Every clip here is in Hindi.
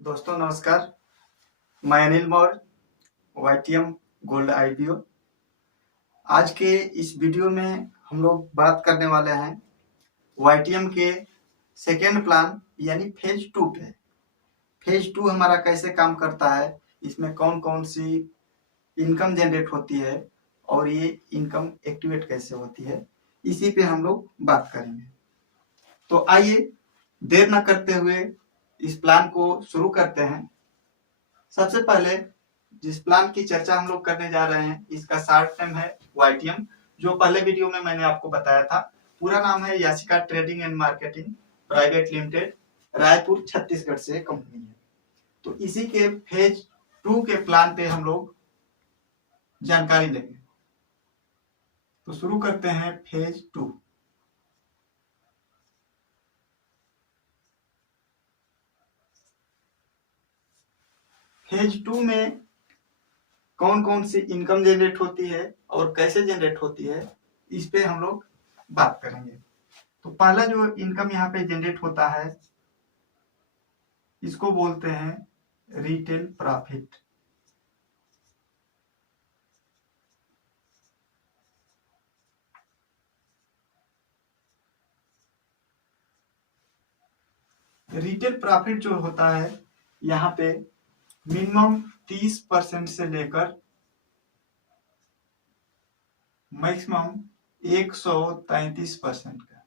दोस्तों नमस्कार। मैं Anil Maurya, YTM gold IPO. आज के इस वीडियो में हम लोग बात करने वाले हैं वाईटीएम के सेकेंड प्लान यानी फेज 2 पे। फेज 2 हमारा कैसे काम करता है, इसमें कौन कौन सी इनकम जनरेट होती है और ये इनकम एक्टिवेट कैसे होती है, इसी पे हम लोग बात करेंगे। तो आइए देर न करते हुए इस प्लान को शुरू करते हैं। सबसे पहले जिस प्लान की चर्चा हम लोग करने जा रहे हैं, इसका शॉर्ट नेम है वाईटीएम, जो पहले वीडियो में मैंने आपको बताया था। पूरा नाम है Yashika trading and marketing private limited, Raipur Chhattisgarh से कंपनी है। तो इसी के फेज 2 के प्लान पे हम लोग जानकारी लेंगे। तो शुरू करते हैं फेज 2। फेज 2 में कौन कौन सी इनकम जनरेट होती है और कैसे जनरेट होती है, इस पे हम लोग बात करेंगे। तो पहला जो इनकम यहाँ पे जनरेट होता है, इसको बोलते हैं रिटेल प्रॉफिट। रिटेल प्रॉफिट जो होता है, यहाँ पे मिनिमम 30% से लेकर मैक्सिमम 133% का।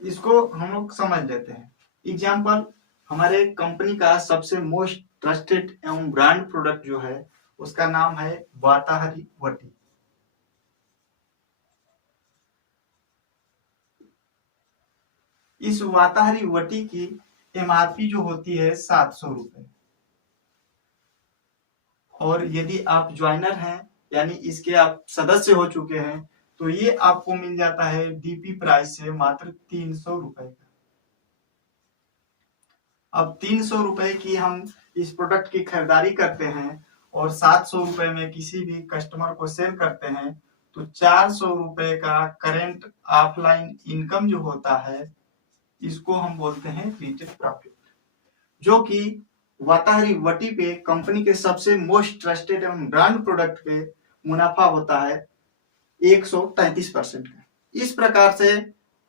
इसको हम लोग समझ लेते हैं। एग्जाम्पल, हमारे कंपनी का सबसे मोस्ट ट्रस्टेड एवं ब्रांड प्रोडक्ट जो है, उसका नाम है वाताहरी वटी। इस वाताहरी वटी की एमआरपी जो होती है 700 रुपए, और यदि आप ज्वाइनर हैं यानी इसके आप सदस्य हो चुके हैं, तो ये आपको मिल जाता है डीपी प्राइस से मात्र 300 रुपए का। अब 300 रुपए की हम इस प्रोडक्ट की खरीदारी करते हैं और 700 रुपए में किसी भी कस्टमर को सेल करते हैं, तो 400 रुपए का करेंट ऑफलाइन इनकम जो होता है, इसको हम बोलते हैं रिटेल प्रॉफिट, जो कि वाताहरी वटी पे कंपनी के सबसे मोस्ट ट्रस्टेड एवं ब्रांड प्रोडक्ट पे मुनाफा होता है 133% का। इस प्रकार से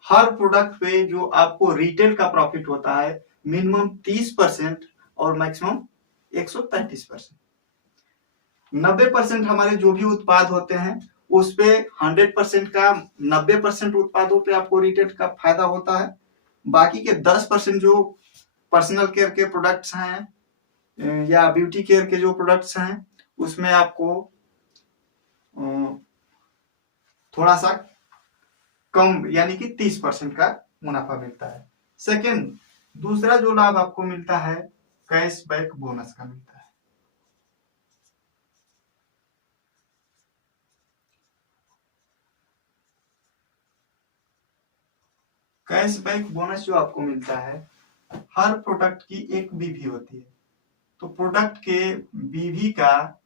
हर प्रोडक्ट पे जो आपको रिटेल का प्रॉफिट होता है मिनिमम 30% और मैक्सिमम 133%। 90% हमारे जो भी उत्पाद होते हैं उस पे 100% का 90% उत्पादों पे आपको रिटेल का फायदा होता है। बाकी के 10% जो पर्सनल केयर के प्रोडक्ट्स हैं या ब्यूटी केयर के जो प्रोडक्ट्स हैं, उसमें आपको थोड़ा सा कम यानी कि 30% का मुनाफा मिलता है। सेकेंड, दूसरा जो लाभ आपको मिलता है कैशबैक बोनस का मिलता है। कैशबैक बोनस जो आपको मिलता है, हर प्रोडक्ट की एक बीवी होती है, तो प्रोडक्ट के बीवी का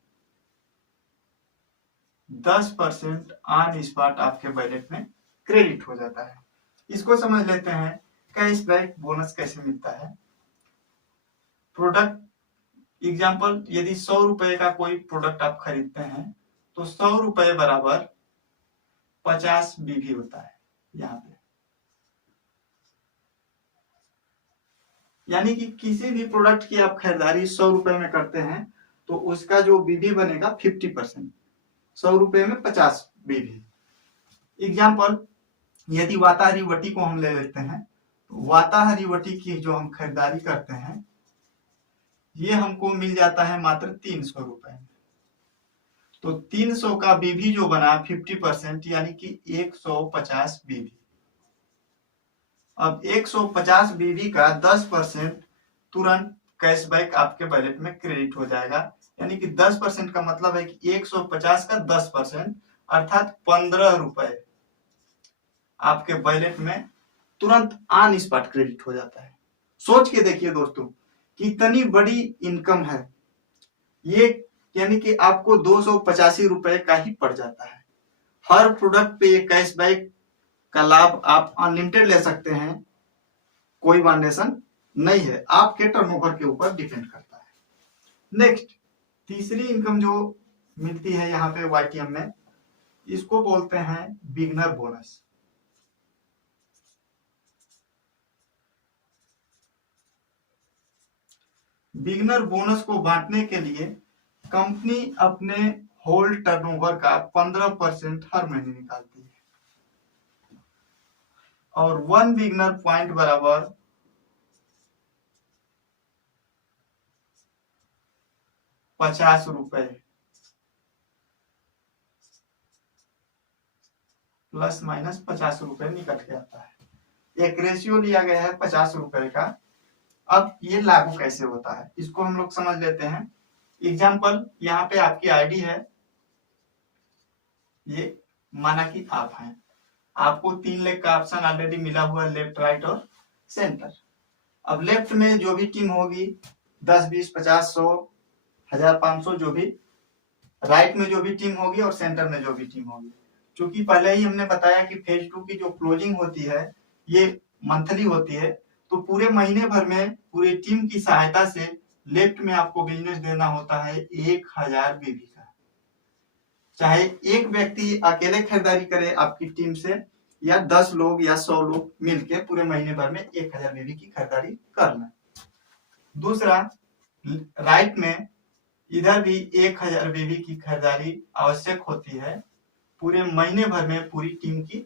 10% ऑन स्पॉट आपके वैलेट में क्रेडिट हो जाता है। इसको समझ लेते हैं कैशबैक बोनस कैसे मिलता है। प्रोडक्ट एग्जांपल, यदि 100 रुपए का कोई प्रोडक्ट आप खरीदते हैं, तो 100 रुपए बराबर 50 बीवी होता है यहाँ पे। यानी कि किसी भी प्रोडक्ट की आप खरीदारी 100 रुपए में करते हैं, तो उसका जो बीवी बनेगा 50%, 100 रुपए में 50 बीवी। एग्जाम्पल, यदि वाताहरी वटी को हम ले लेते हैं, तो वाताहरी वटी की जो हम खरीदारी करते हैं, ये हमको मिल जाता है मात्र 300 रुपए में। तो 300 का बीवी जो बना 50% यानी कि 150 बीवी। अब 150 बीवी का 10% तुरंत कैशबैक आपके वैलेट में क्रेडिट हो जाएगा। यानी कि 10% का मतलब है कि 150 का 10% अर्थात 15 रुपए आपके वैलेट में तुरंत ऑन स्पॉट क्रेडिट हो जाता है। सोच के देखिए दोस्तों, कितनी बड़ी इनकम है ये। यानी कि आपको 285 रुपए का ही पड़ जाता है। हर प्रोडक्ट पे ये कैशबैक का लाभ आप अनलिमिटेड ले सकते हैं, कोई बाउंडेशन नहीं है, आपके टर्नओवर के ऊपर डिपेंड करता है। नेक्स्ट, तीसरी इनकम जो मिलती है यहाँ पे वाईटीएम में, इसको बोलते हैं बिगनर बोनस। बिगनर बोनस को बांटने के लिए कंपनी अपने होल टर्नओवर का 15% हर महीने निकालती है, और 1 बिगनर पॉइंट बराबर 50 रुपए, प्लस माइनस 50 रुपए निकल के आता है। एक रेशियो लिया गया है 50 रुपए का। अब ये लागू कैसे होता है इसको हम लोग समझ लेते हैं। एग्जाम्पल, यहाँ पे आपकी आईडी है, ये माना कि आप हैं, आपको 3 लेग का ऑप्शन ऑलरेडी मिला हुआ है, लेफ्ट राइट और सेंटर। अब लेफ्ट में जो भी टीम होगी 10, 20, 50, 100, 1000, 500 जो भी, राइट में जो भी टीम होगी और सेंटर में जो भी टीम होगी। क्योंकि पहले ही हमने बताया कि फेज 2 की जो क्लोजिंग होती है ये मंथली होती है, तो पूरे महीने भर में पूरी टीम की सहायता से लेफ्ट में आपको बिजनेस देना होता है 1000 बीबी का। चाहे एक व्यक्ति अकेले खरीदारी करे आपकी टीम से, या 10 लोग या 100 लोग मिलके पूरे महीने भर में 1000 बीबी की खरीदारी करना। दूसरा, राइट में इधर भी 1000 बीबी की खरीदारी आवश्यक होती है पूरे महीने भर में पूरी टीम की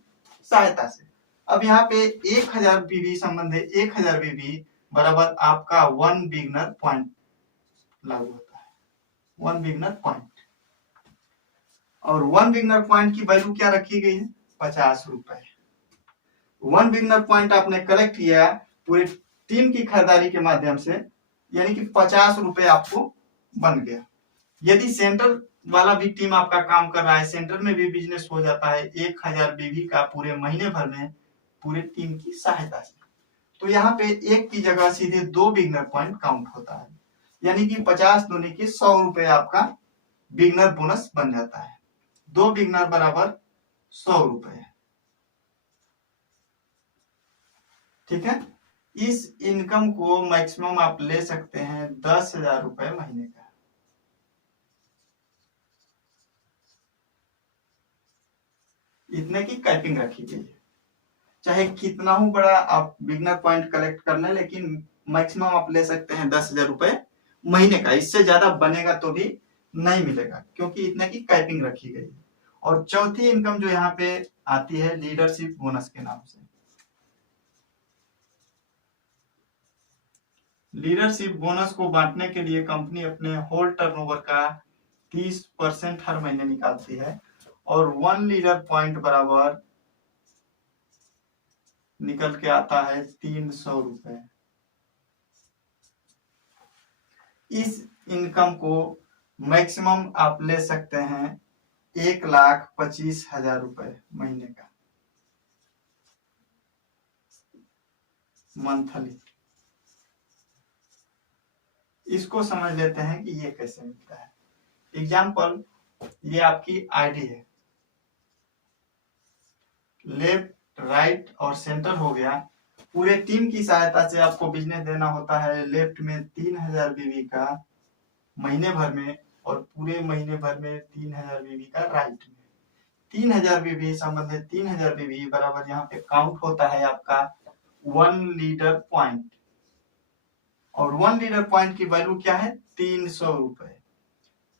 सहायता से। अब यहाँ पे 1000 बीबी संबंध है, 1000 बीबी बराबर आपका 1 बिगनर पॉइंट लागू होता है, 1 बिगनर पॉइंट। और 1 बिगनर पॉइंट की वैल्यू क्या रखी गई है? 50 रुपए। 1 बिगनर पॉइंट आपने कलेक्ट किया पूरी टीम की खरीदारी के माध्यम से, यानी कि 50 रुपए आपको बन गया। यदि सेंटर वाला भी टीम आपका काम कर रहा है, सेंटर में भी बिजनेस हो जाता है 1000 बीबी का पूरे महीने भर में पूरे टीम की सहायता से, तो यहाँ पे एक की जगह सीधे 2 बिगनर पॉइंट काउंट होता है, यानी कि 50 दूनी की 100 रुपए आपका बिगनर बोनस बन जाता है। 2 बिगनर बराबर 100 रुपए। ठीक है, इस इनकम को मैक्सिमम आप ले सकते हैं 10,000 रुपए महीने का। इतने की कैपिंग रखी गई है, चाहे कितना ही बड़ा आप बिगनर पॉइंट कलेक्ट कर लें, लेकिन मैक्सिमम आप ले सकते हैं 10,000 रुपए महीने का। इससे ज्यादा बनेगा तो भी नहीं मिलेगा, क्योंकि इतने की कैपिंग रखी गई है। और चौथी इनकम जो यहाँ पे आती है लीडरशिप बोनस के नाम से। लीडरशिप बोनस को बांटने के लिए कंपनी अपने होल टर्नओवर का 30% हर महीने निकालती है, और 1 लीडर पॉइंट बराबर निकल के आता है 300 रुपए। इस इनकम को मैक्सिमम आप ले सकते हैं 1,25,000 रुपए महीने का, मंथली। इसको समझ लेते हैं कि ये कैसे मिलता है। एग्जाम्पल, ये आपकी आईडी है, लेफ्ट राइट और सेंटर हो गया। पूरे टीम की सहायता से आपको बिजनेस देना होता है लेफ्ट में 3000 बीबी का महीने भर में, और पूरे महीने भर में 3000 बीबी का राइट में। 3000 बीबी संबंधित 3000 बीबी बराबर यहाँ पे काउंट होता है आपका 1 लीडर पॉइंट, और 1 लीडर पॉइंट की वैल्यू क्या है? 300 रुपए।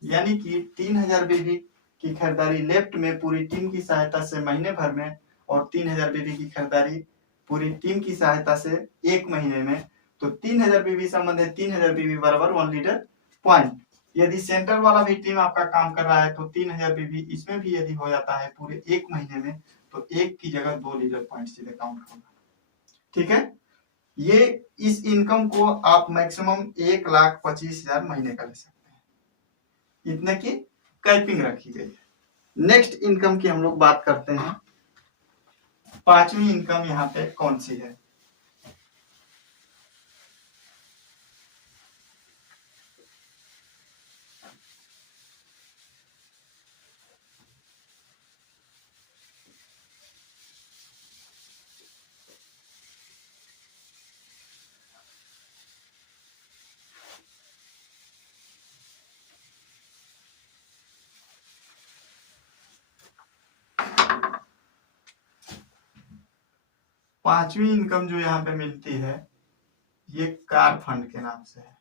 यानी कि 3000 बीबी की खरीदारी लेफ्ट में पूरी टीम की सहायता से महीने भर में, और 3000 बीबी की खरीदारी पूरी टीम की सहायता से एक महीने में, तो 3000 बीबी संबंधित 3000 बीबी बराबर 1 लीडर पॉइंट। यदि सेंटर वाला भी टीम आपका काम कर रहा है तो 3000 बीबी इसमें भी यदि हो जाता है पूरे एक महीने में, तो एक की जगह 2 लीडर पॉइंट सीधे काउंट होगा। ठीक है, ये इस इनकम को आप मैक्सिमम 1,25,000 महीने का ले सकते हैं। इतने की कैपिंग रखी गई है। नेक्स्ट इनकम की हम लोग बात करते हैं। पांचवी इनकम यहाँ पे कौन सी है? पांचवी इनकम जो यहाँ पे मिलती है ये कार फंड के नाम से है।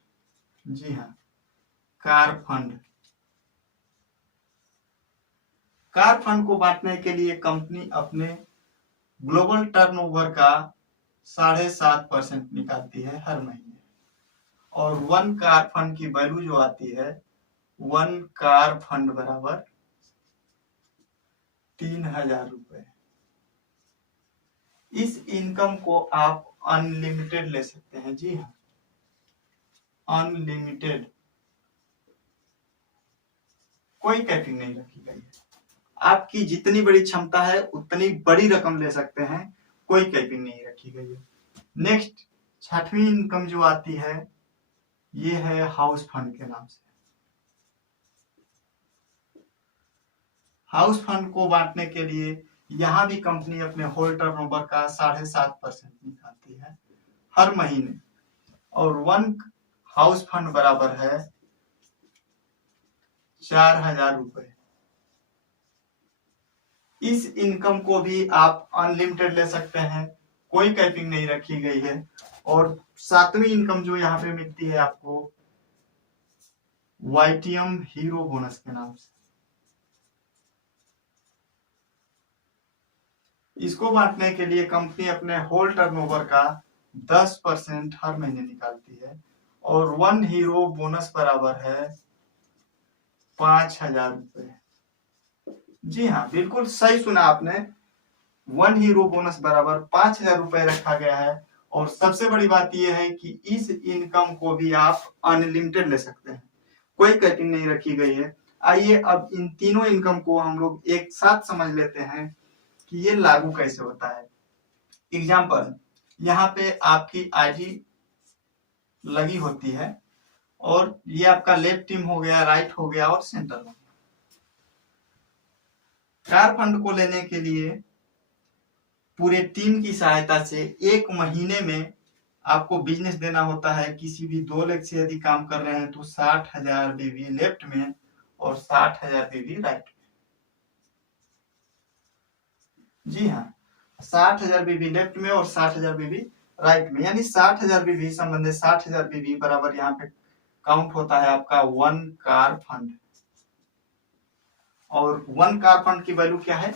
जी हाँ, कार फंड। कार फंड को बांटने के लिए कंपनी अपने ग्लोबल टर्नओवर का 7.5% निकालती है हर महीने, और वन कार फंड की वैल्यू जो आती है, वन कार फंड बराबर 3,000 रुपए। इस इनकम को आप अनलिमिटेड ले सकते हैं। जी हाँ, अनलिमिटेड, कोई कैपिंग नहीं रखी गई है। आपकी जितनी बड़ी क्षमता है उतनी बड़ी रकम ले सकते हैं, कोई कैपिंग नहीं रखी गई है। नेक्स्ट, छठवीं इनकम जो आती है ये है हाउस फंड के नाम से। हाउस फंड को बांटने के लिए यहां भी कंपनी अपने होल टर्नओवर का 7.5% निकालती है हर महीने, और वन हाउस फंड बराबर है 4,000 रुपए। इस इनकम को भी आप अनलिमिटेड ले सकते हैं, कोई कैपिंग नहीं रखी गई है। और सातवीं इनकम जो यहाँ पे मिलती है आपको, वाईटीएम हीरो बोनस के नाम से। इसको बांटने के लिए कंपनी अपने होल टर्नओवर का 10% हर महीने निकालती है, और वन हीरो बोनस बराबर है 5,000 रुपए। जी हाँ, बिल्कुल सही सुना आपने, वन हीरो बोनस बराबर 5,000 रुपए रखा गया है। और सबसे बड़ी बात यह है कि इस इनकम को भी आप अनलिमिटेड ले सकते हैं, कोई कैपिंग नहीं रखी गई है। आइए अब इन तीनों इनकम को हम लोग एक साथ समझ लेते हैं कि ये लागू कैसे होता है। एग्जाम्पल, यहाँ पे आपकी आईडी लगी होती है, और ये आपका लेफ्ट टीम हो गया, राइट हो गया, और सेंटर हो गया। कार फंड को लेने के लिए पूरे टीम की सहायता से एक महीने में आपको बिजनेस देना होता है। किसी भी 2 लाख से यदि काम कर रहे हैं तो 60,000 बीवी लेफ्ट में और 60,000 बीवी राइट में। जी हाँ, 60,000 बीवी लेफ्ट में और 60,000 बीवी राइट में, यानी 60,000 बीवी संबंधित 60,000 बीवी बराबर यहाँ पे काउंट होता है आपका वन कार फंड। और वन कार फंड की वैल्यू क्या है,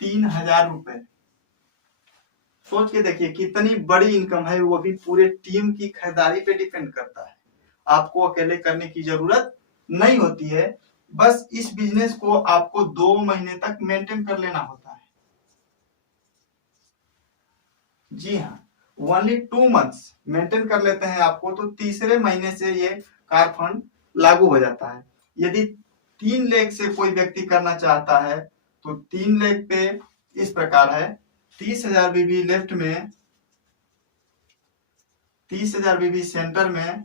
3,000 रुपए। सोच के देखिए कितनी बड़ी इनकम है, वो भी पूरे टीम की खरीदारी पे डिपेंड करता है। आपको अकेले करने की जरूरत नहीं होती है, बस इस बिजनेस को आपको 2 महीने तक मेंटेन कर लेना होता है। जी हाँ, ओनली 2 मंथ्स मेंटेन कर लेते हैं आपको, तो तीसरे महीने से ये कार फंड लागू हो जाता है। यदि 3 लाख से कोई व्यक्ति करना चाहता है तो 3 लाख पे इस प्रकार है, 30,000 बीबी लेफ्ट में, 30,000 बीबी सेंटर में,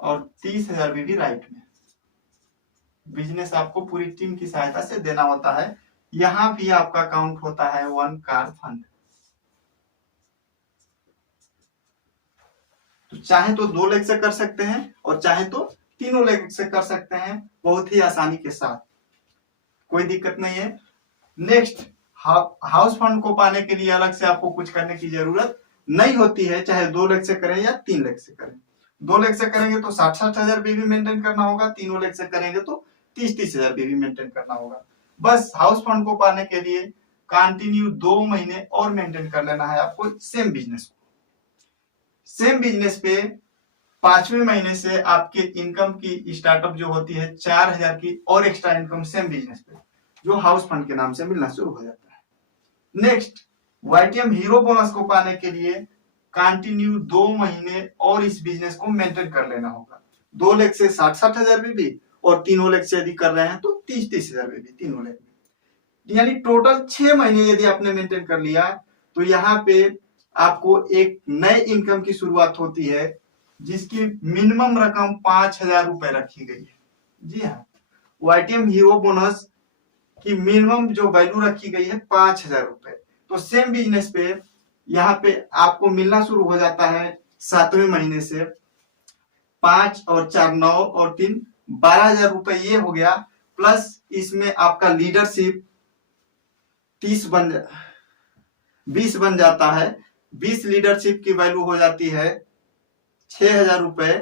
और 30,000 बीबी राइट में। बिजनेस आपको पूरी टीम की सहायता से देना होता है। यहां भी आपका काउंट होता है वन कार फंड। तो चाहे तो 2 लाख से कर सकते हैं, और चाहे तो 3 लाख से कर सकते हैं, बहुत ही आसानी के साथ, कोई दिक्कत नहीं है। नेक्स्ट, हाउस फंड को पाने के लिए अलग से आपको कुछ करने की जरूरत नहीं होती है, चाहे 2 लाख से करें या 3 लाख से करें। 2 लाख से करेंगे तो 60,000 बीवी मेंटेन करना होगा, 3 लाख से करेंगे तो 30,000 बीवी मेंटेन करना होगा। बस हाउस फंड को पाने के लिए कंटिन्यू 2 महीने और मेंटेन कर लेना है आपको सेम बिजनेस को। सेम बिजनेस पे 5वें महीने से आपके इनकम की स्टार्टअप जो होती है 4,000 की और एक्स्ट्रा इनकम सेम बिजनेस पे, जो हाउस फंड के नाम से मिलना शुरू हो जाता है। नेक्स्ट, वाईटीएम हीरो बोनस को पाने के लिए कंटिन्यू 2 महीने और इस बिजनेस को मेंटेन कर लेना होगा। 2 लाख से 60,000 बीबी, और 3 लाख से यदि कर रहे हैं तो 30,000 बीबी तीनों लाख में, यानी टोटल 6 महीने यदि आपने मेंटेन कर लिया तो यहाँ पे आपको एक नए इनकम की शुरुआत होती है, जिसकी मिनिमम रकम 5,000 रुपए रखी गई है। जी हाँ, वाईटीएम हीरो बोनस की मिनिमम जो वैल्यू रखी गई है 5,000 रुपए। तो सेम बिजनेस पे यहाँ पे आपको मिलना शुरू हो जाता है 7वें महीने से। 5 और 4 9 और 3 12,000 रुपए ये हो गया, प्लस इसमें आपका लीडरशिप 30 बन 20 बन जाता है। 20 लीडरशिप की वैल्यू हो जाती है 6,000 रुपए,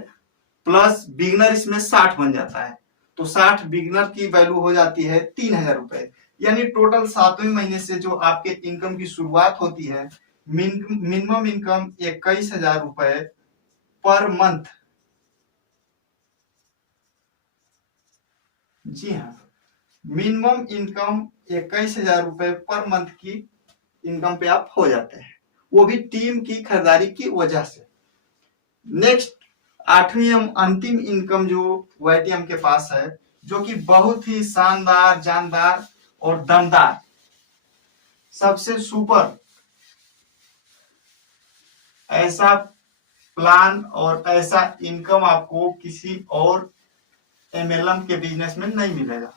प्लस बिगनर इसमें 60 बन जाता है, तो 60 बिगनर की वैल्यू हो जाती है 3,000 रुपए। यानी टोटल 7वें महीने से जो आपके इनकम की शुरुआत होती है, मिनिमम इनकम 21,000 रुपए पर मंथ। जी हाँ, मिनिमम इनकम 21,000 रुपए पर मंथ की इनकम पे आप हो जाते हैं, वो भी टीम की खरीदारी की वजह से। नेक्स्ट 8वीं अंतिम इनकम जो वाईटीएम के पास है, जो कि बहुत ही शानदार, जानदार और दमदार, सबसे सुपर ऐसा प्लान और ऐसा इनकम आपको किसी और एमएलएम के बिजनेस में नहीं मिलेगा।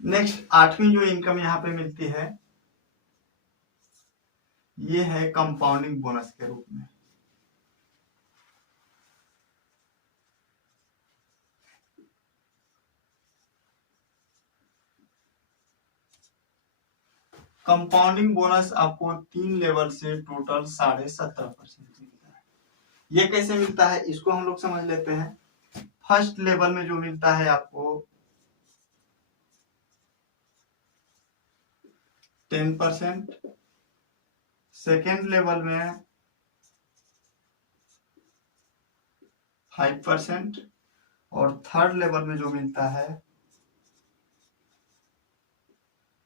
नेक्स्ट 8वीं जो इनकम यहाँ पे मिलती है, ये है कंपाउंडिंग बोनस के रूप में। कंपाउंडिंग बोनस आपको 3 लेवल से टोटल 17.5% मिलता है। ये कैसे मिलता है इसको हम लोग समझ लेते हैं। फर्स्ट लेवल में जो मिलता है आपको 10%, सेकेंड लेवल में 5%, और थर्ड लेवल में जो मिलता है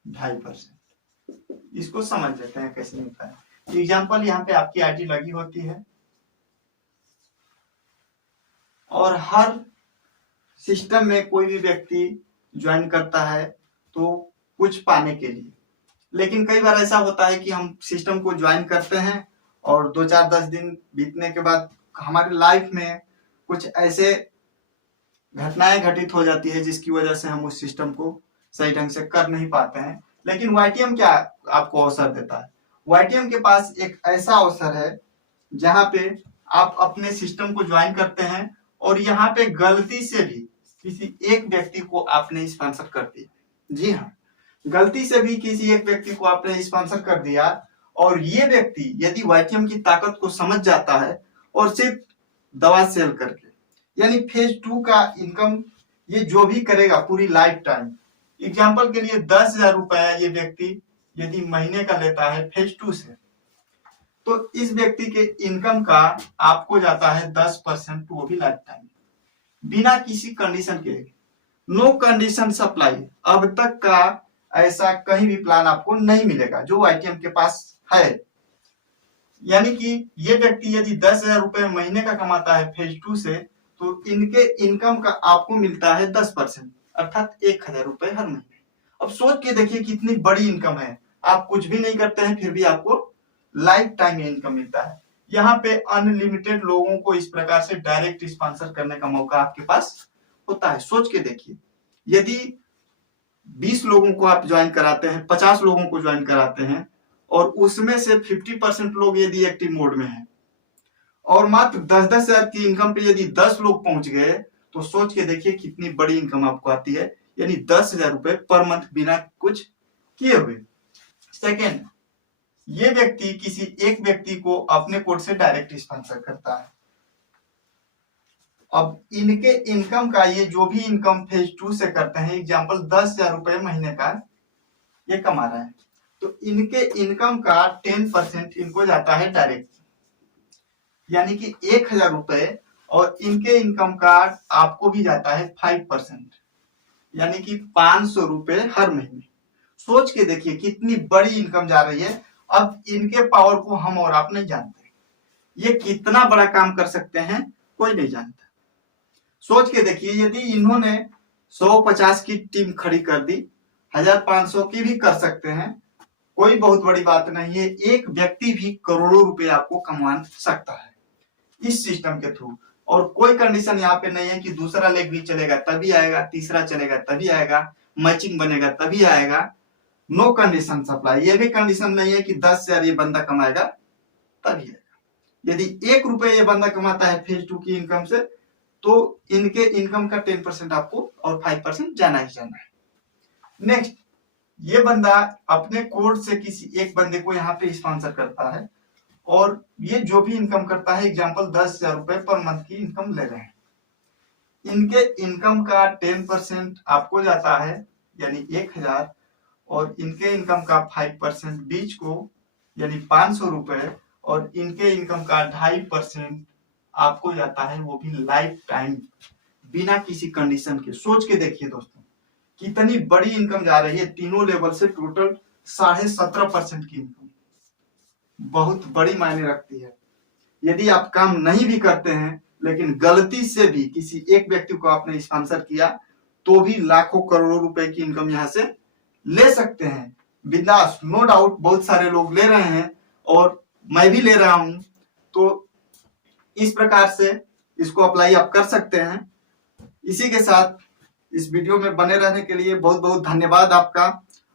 2.5%। इसको समझ लेते हैं कैसे मिलता है। एग्जाम्पल यहाँ पे आपकी आईडी लगी होती है, और हर सिस्टम में कोई भी व्यक्ति ज्वाइन करता है तो कुछ पाने के लिए, लेकिन कई बार ऐसा होता है कि हम सिस्टम को ज्वाइन करते हैं और 2-4-10 दिन बीतने के बाद हमारी लाइफ में कुछ ऐसे घटनाएं घटित हो जाती है जिसकी वजह से हम उस सिस्टम को सही ढंग से कर नहीं पाते हैं। लेकिन वाईटीएम क्या आपको अवसर देता है? वाईटीएम के पास एक ऐसा अवसर है जहां पे आप अपने सिस्टम को ज्वाइन करते हैं और यहाँ पे गलती से भी किसी एक व्यक्ति को आपने स्पॉन्सर कर दिया। जी हाँ, गलती से भी किसी एक व्यक्ति को आपने स्पॉन्सर कर दिया, और ये व्यक्ति यदि वाईटीएम की ताकत को समझ जाता है और सिर्फ दवा सेल करके, यानी फेज 2 का इनकम ये जो भी करेगा पूरी लाइफ टाइम, एग्जाम्पल के लिए 10,000 रुपया ये व्यक्ति यदि महीने का लेता है फेज 2 से, तो इस व्यक्ति के इनकम का आपको जाता है 10%, वो भी लाइफ टाइम, बिना किसी कंडीशन के। नो कंडीशन सप्लाई, अब तक का ऐसा कहीं भी प्लान आपको नहीं मिलेगा जो वाईटीएम के पास है। यानी कि ये व्यक्ति यदि 10,000 रुपए महीने का कमाता है फेज 2 से, तो इनके इनकम का आपको मिलता है 10%, अर्थात 1,000 रुपए हर महीने। अब सोच के देखिए कितनी बड़ी इनकम है। आप कुछ भी नहीं करते हैं फिर भी आपको लाइफ टाइम इनकम मिलता है। यहाँ पे अनलिमिटेड लोगों को इस प्रकार से डायरेक्ट स्पॉन्सर करने का मौका आपके पास होता है। सोच के देखिए, यदि 20 लोगों को आप ज्वाइन कराते हैं, 50 लोगों को ज्वाइन कराते हैं, और उसमें से 50% लोग यदि एक्टिव मोड में हैं, और मात्र 10-10 हजार की इनकम पे यदि 10 लोग पहुंच गए, तो सोच के देखिए कितनी बड़ी इनकम आपको आती है, यानी 10,000 रुपए पर मंथ बिना कुछ किए हुए। सेकेंड, ये व्यक्ति किसी एक व्यक्ति को अपने कोड से डायरेक्ट स्पॉन्सर करता है। अब इनके इनकम का, ये जो भी इनकम फेज 2 से करते हैं, एग्जाम्पल 10,000 रुपए महीने का ये कमा रहा है, तो इनके इनकम का 10% इनको जाता है डायरेक्ट, यानी कि 1,000 रुपए, और इनके इनकम का आपको भी जाता है 5%, यानी कि 500 रुपए हर महीने। सोच के देखिए कितनी बड़ी इनकम जा रही है। अब इनके पावर को हम और आप नहीं जानते, ये कितना बड़ा काम कर सकते हैं कोई नहीं जानता। सोच के देखिए, यदि इन्होंने 150 की टीम खड़ी कर दी, 1,500 की भी कर सकते हैं, कोई बहुत बड़ी बात नहीं है। एक व्यक्ति भी करोड़ों रुपए आपको कमा सकता है इस सिस्टम के थ्रू, और कोई कंडीशन यहाँ पे नहीं है कि दूसरा लेग भी चलेगा तभी आएगा, तीसरा चलेगा तभी आएगा, मैचिंग बनेगा तभी आएगा। नो कंडीशन सप्लाई, ये भी कंडीशन नहीं है कि 10,000 ये बंदा कमाएगा तभी आएगा। यदि 1 रुपये ये बंदा कमाता है फेज 2 की इनकम से, तो इनके इनकम का 10% आपको और 5% जाना ही जाना है। नेक्स्ट, ये बंदा अपने कोड से किसी एक बंदे को यहाँ पे स्पॉन्सर करता है और ये जो भी इनकम करता है, एग्जाम्पल 10,000 रुपए पर मंथ की इनकम ले रहे हैं, इनके इनकम का 10% आपको जाता है यानी 1,000, और इनके इनकम का 5% बीच को यानी 500 रुपए, और इनके इनकम का 2.5% आपको जाता है, वो भी लाइफ टाइम बिना किसी कंडीशन के। सोच के देखिए दोस्तों, कितनी बड़ी इनकम जा रही है, तीनों लेवल से टोटल 17.5% की इनकम बहुत बड़ी मायने रखती है। यदि आप काम नहीं भी करते हैं लेकिन गलती से भी किसी एक व्यक्ति को आपने स्पॉन्सर किया, तो भी लाखों करोड़ों रुपए की इनकम यहां से ले सकते हैं बिंदास, नो डाउट। बहुत सारे लोग ले रहे हैं और मैं भी ले रहा हूं, तो इस प्रकार से इसको अप्लाई आप कर सकते हैं। इसी के साथ इस वीडियो में बने रहने के लिए बहुत बहुत धन्यवाद आपका।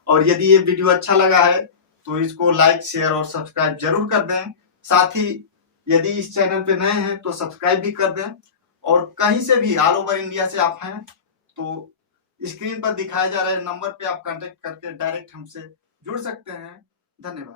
और यदि ये वीडियो अच्छा लगा है तो इसको लाइक, शेयर और सब्सक्राइब जरूर कर दें। साथ ही यदि इस चैनल पे नए हैं तो सब्सक्राइब भी कर दें, और कहीं से भी ऑल ओवर इंडिया से आप हैं तो स्क्रीन पर दिखाए जा रहे नंबर पे आप कांटेक्ट करके डायरेक्ट हमसे जुड़ सकते हैं। धन्यवाद।